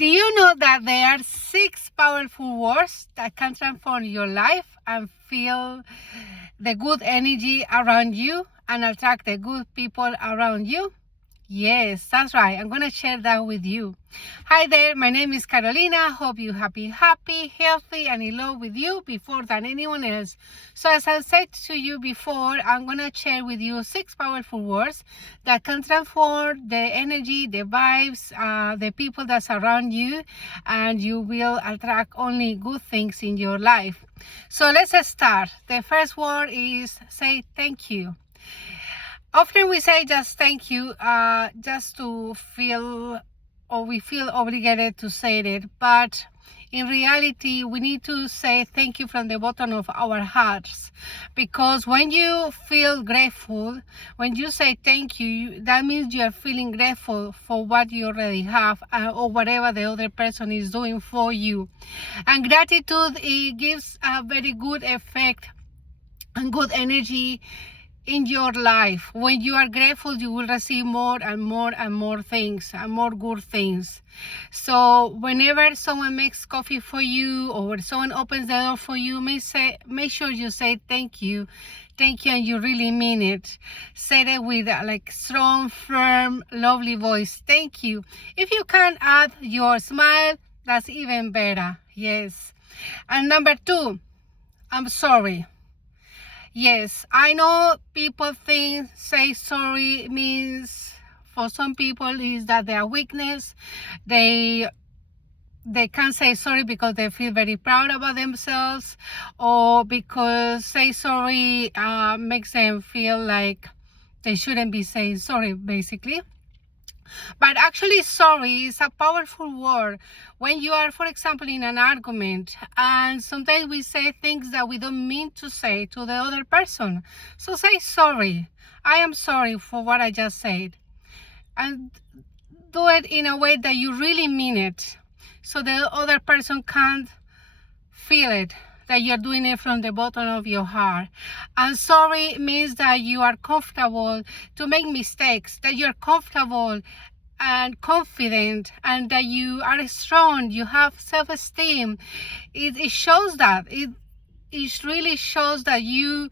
Do you know that there are 6 powerful words that can transform your life and feel the good energy around you and attract the good people around you? Yes, that's right. I'm going to share that with you. Hi there, my name is Carolina. Hope you happy, healthy, and in love with you before than anyone else. So as I said to you before, I'm going to share with you 6 powerful words that can transform the energy, the vibes, the people that surround you, and you will attract only good things in your life. So let's start. The first word is say thank you. Often we say just thank you, just to feel, or we feel obligated to say it, but in reality we need to say thank you from the bottom of our hearts, because when you feel grateful, when you say thank you, that means you are feeling grateful for what you already have, or whatever the other person is doing for you. And gratitude, it gives a very good effect and good energy in your life. When you are grateful, you will receive more and more and more things and more good things. So whenever someone makes coffee for you, or when someone opens the door for you, make sure you say thank you, and you really mean it. Say it with like strong, firm, lovely voice. Thank you. If you can add your smile, that's even better. Yes. And number 2, I'm sorry. Yes, I know people think say sorry means, for some people, is that their weakness. They can't say sorry because they feel very proud about themselves, or because say sorry makes them feel like they shouldn't be saying sorry, basically. But actually, sorry is a powerful word when you are, for example, in an argument, and sometimes we say things that we don't mean to say to the other person. So say sorry. I am sorry for what I just said. And do it in a way that you really mean it, so the other person can't feel it, that you're doing it from the bottom of your heart. And sorry means that you are comfortable to make mistakes, that you're comfortable and confident, and that you are strong, you have self-esteem. It shows that. It really shows that you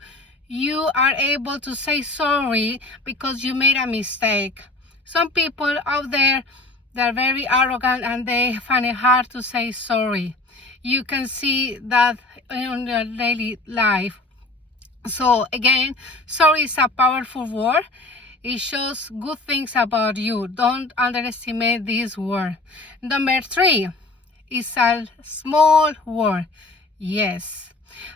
are able to say sorry because you made a mistake. Some people out there, they're very arrogant and they find it hard to say sorry. You can see that in your daily life. So again, sorry is a powerful word. It shows good things about you. Don't underestimate this word. Number 3 is a small word. Yes.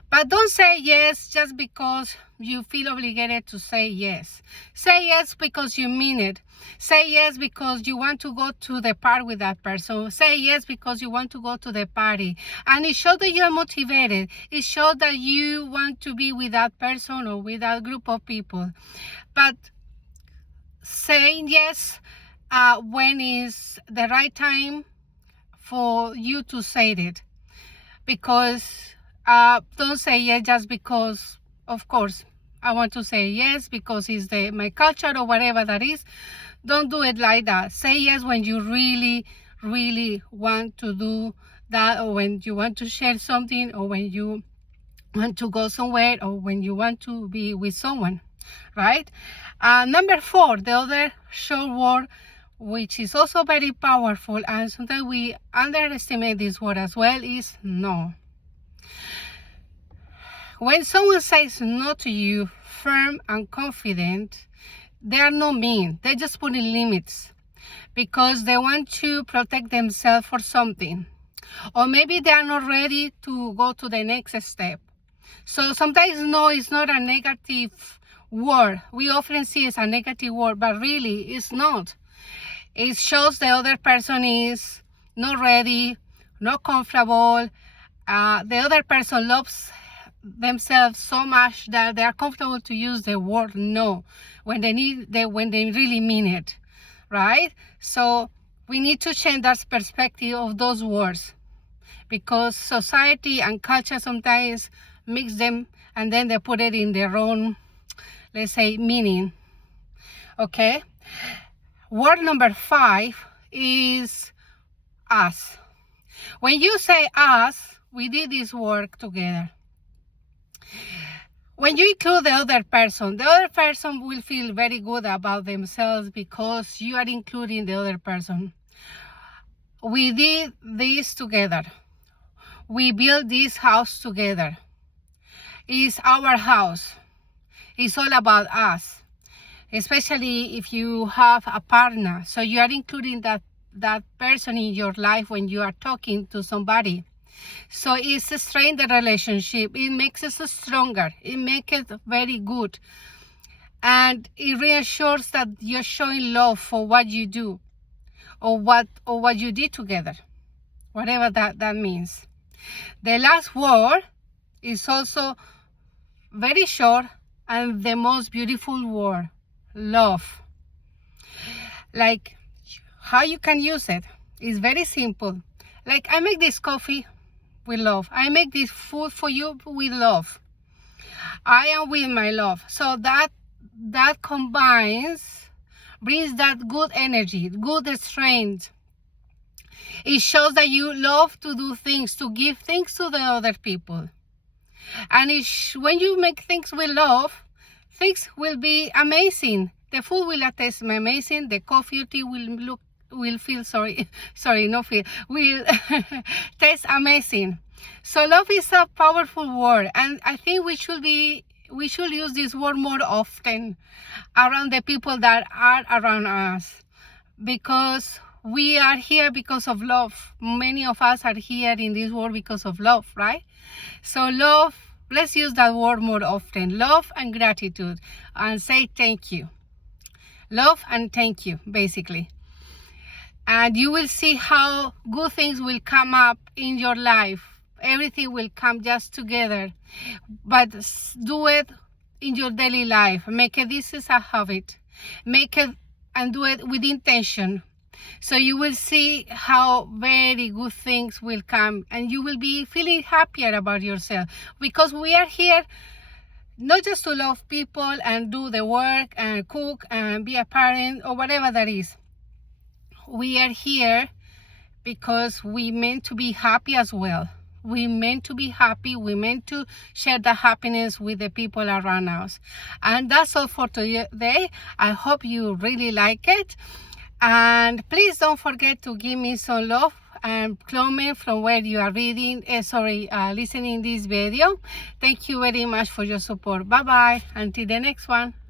But don't say yes just because you feel obligated to say yes. Say yes because you mean it. Say yes because you want to go to the park with that person. Say yes because you want to go to the party. And it shows that you are motivated. It shows that you want to be with that person or with that group of people. But saying yes when is the right time for you to say it. Because don't say yes just because, of course, I want to say yes because it's my culture or whatever that is. Don't do it like that. Say yes when you really, really want to do that, or when you want to share something, or when you want to go somewhere, or when you want to be with someone, right? Number 4, the other short word, which is also very powerful, and sometimes we underestimate this word as well, is no. When someone says no to you, firm and confident, they are not mean. They just put in limits because they want to protect themselves for something. Or maybe they are not ready to go to the next step. So sometimes no is not a negative word. We often see it as a negative word, but really it's not. It shows the other person is not ready, not comfortable. The other person loves themselves so much that they are comfortable to use the word no when they really mean it, right? So we need to change that perspective of those words, because society and culture sometimes mix them and then they put it in their own, let's say, meaning. Okay. Word number 5 is us. When you say us, we did this work together. When you include the other person will feel very good about themselves because you are including the other person. We did this together. We built this house together. It's our house. It's all about us, especially if you have a partner. So you are including that person in your life when you are talking to somebody. So it's a strengthen the relationship. It makes us stronger. It makes it very good. And it reassures that you're showing love for what you do or what you did together, whatever that means. The last word is also very short and the most beautiful word, love. Like how you can use it is very simple. Like I make this coffee with love. I make this food for you with love. I am with my love. So that combines, brings that good energy, good strength. It shows that you love to do things, to give things to the other people. And when you make things with love, things will be amazing. The food will taste amazing. The coffee or tea will taste amazing. So love is a powerful word, and I think we should use this word more often around the people that are around us, because we are here because of love. Many of us are here in this world because of love, right? So love, let's use that word more often. Love and gratitude, and say thank you. Love and thank you, basically. And you will see how good things will come up in your life. Everything will come just together. But do it in your daily life. Make it, this is a habit. Make it and do it with intention. So you will see how very good things will come, and you will be feeling happier about yourself, because we are here not just to love people and do the work and cook and be a parent or whatever that is. We are here because we meant to be happy as well. We meant to be happy. We meant to share the happiness with the people around us. And that's all for today. I hope you really like it. And please don't forget to give me some love and comment from where you are listening this video. Thank you very much for your support. Bye bye. Until the next one.